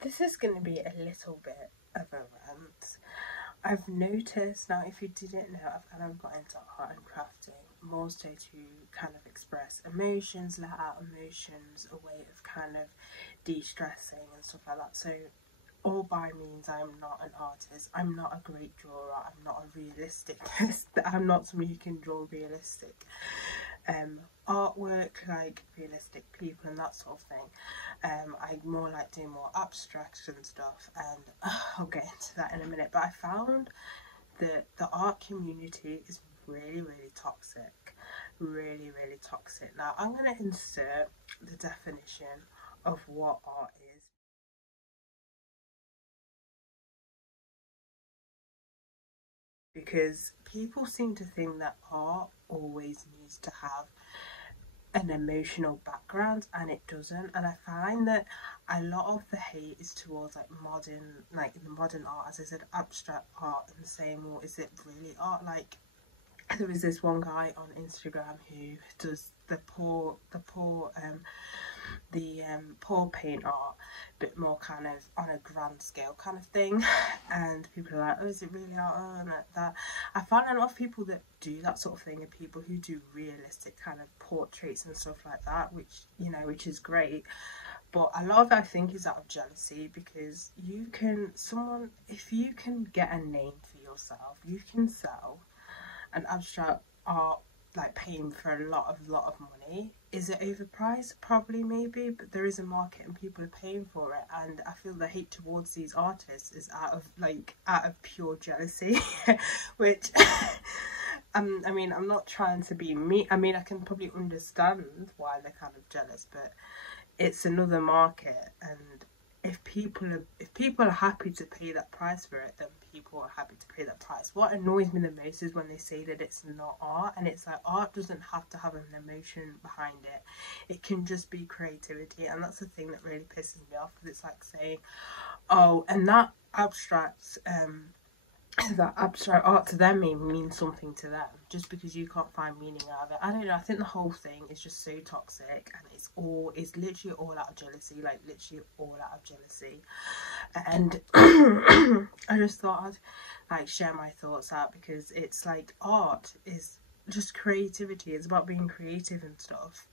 This is going to be a little bit of a rant. I've noticed now, if you didn't know, I've kind of got into art and crafting more so to kind of express emotions, let out emotions, a way of kind of de-stressing and stuff like that. So all by means, I'm not an artist, I'm not a great drawer, I'm not a realistic I'm not somebody who can draw realistic artwork, like realistic people and that sort of thing. I more like doing more abstract and stuff, and I'll get into that in a minute. But I found that the art community is really toxic, really toxic. Now I'm going to insert the definition of what art is. Because people seem to think that art always needs to have an emotional background, and it doesn't. And I find that a lot of the hate is towards like modern, like the modern art, as I said, abstract art, and saying, well, is it really art? Like, there was this one guy on Instagram who does the poor paint art, but more kind of on a grand scale kind of thing. And people are like, oh, is it really art? Oh, and that. I find a lot of people that do that sort of thing are people who do realistic kind of portraits and stuff like that, which, you know, which is great. But a lot of it, I think, is out of jealousy, because if you can get a name for yourself, you can sell an abstract art like paying for a lot of money. Is it overpriced? Probably, maybe, but there is a market and people are paying for it. And I feel the hate towards these artists is out of pure jealousy, which I mean, I'm not trying to be mean. I mean, I can probably understand why they're kind of jealous, but it's another market, and if people are happy to pay that price for it, then people are happy to pay that price. What annoys me the most is when they say that it's not art, and it's like, art doesn't have to have an emotion behind it. It can just be creativity, and that's the thing that really pisses me off, because it's like saying, oh, and that abstract art to them means something to them, just because you can't find meaning out of it. I don't know, I think the whole thing is just so toxic, and it's literally all out of jealousy, like literally all out of jealousy. And I just thought I'd like share my thoughts out, because it's like, art is just creativity, it's about being creative and stuff.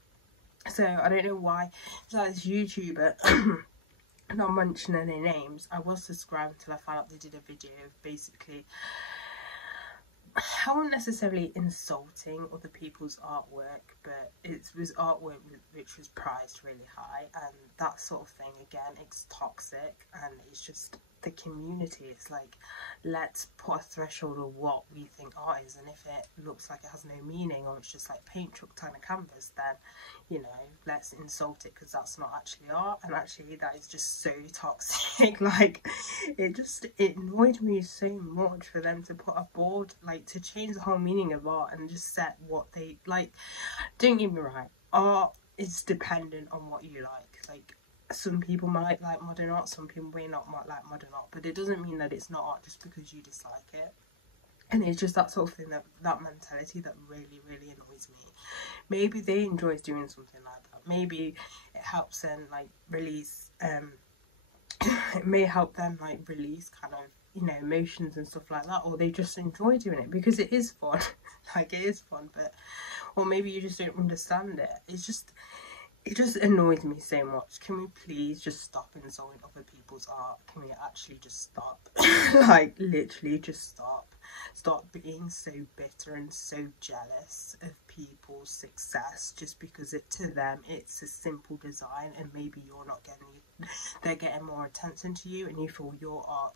So I don't know why it's like this YouTuber not mention any names. I was subscribed until I found out they did a video of basically, I wasn't necessarily insulting other people's artwork, but it was artwork which was priced really high, and that sort of thing, again, it's toxic, and it's just the community. It's like, let's put a threshold of what we think art is, and if it looks like it has no meaning, or it's just like paint trucked on a canvas, then, you know, let's insult it, because that's not actually art. And actually, that is just so toxic. Like, it annoyed me so much for them to put a board, like, to change the whole meaning of art and just set what they like. Don't get me right, art is dependent on what you like some people might like modern art, some people may not like modern art, but it doesn't mean that it's not art just because you dislike it. And it's just that sort of thing, that mentality that really annoys me. Maybe they enjoy doing something like that, maybe it helps them like release it may help them like release kind of, you know, emotions and stuff like that, or they just enjoy doing it because it is fun. Like, it is fun. But or maybe you just don't understand it. It just annoys me so much. Can we please just stop insulting other people's art? Can we actually just stop? Like, literally just stop. Stop being so bitter and so jealous of people's success just because to them it's a simple design, and maybe you're not getting it. They're getting more attention to you, and you feel your art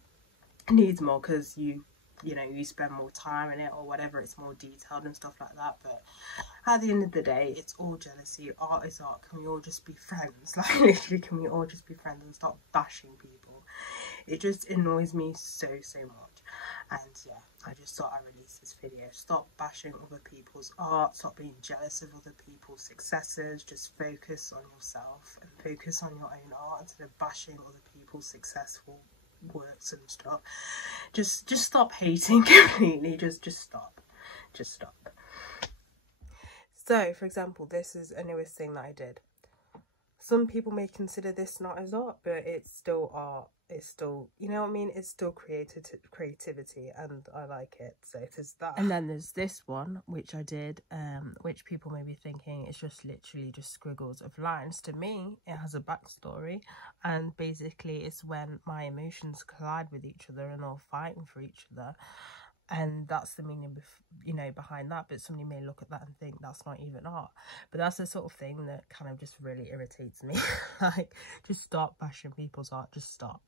needs more because you know, you spend more time in it or whatever, it's more detailed and stuff like that. But at the end of the day, it's all jealousy. Art is art. Can we all just be friends? Like, literally, can we all just be friends and stop bashing people? It just annoys me so much. And yeah, I just thought I'd release this video. Stop bashing other people's art, stop being jealous of other people's successes. Just focus on yourself and focus on your own art instead of bashing other people's successful works and stuff. Just stop hating completely. Just stop. So for example, this is a newest thing that I did. some people may consider this not as art, but it's still art. It's still, you know what I mean? It's still creativity, and I like it. So there's that. And then there's this one, which I did, which people may be thinking it's just literally just squiggles of lines. To me, it has a backstory, and basically it's when my emotions collide with each other and all fighting for each other. And that's the meaning, you know, behind that. But somebody may look at that and think that's not even art. But that's the sort of thing that kind of just really irritates me. Like, just stop bashing people's art. Just stop.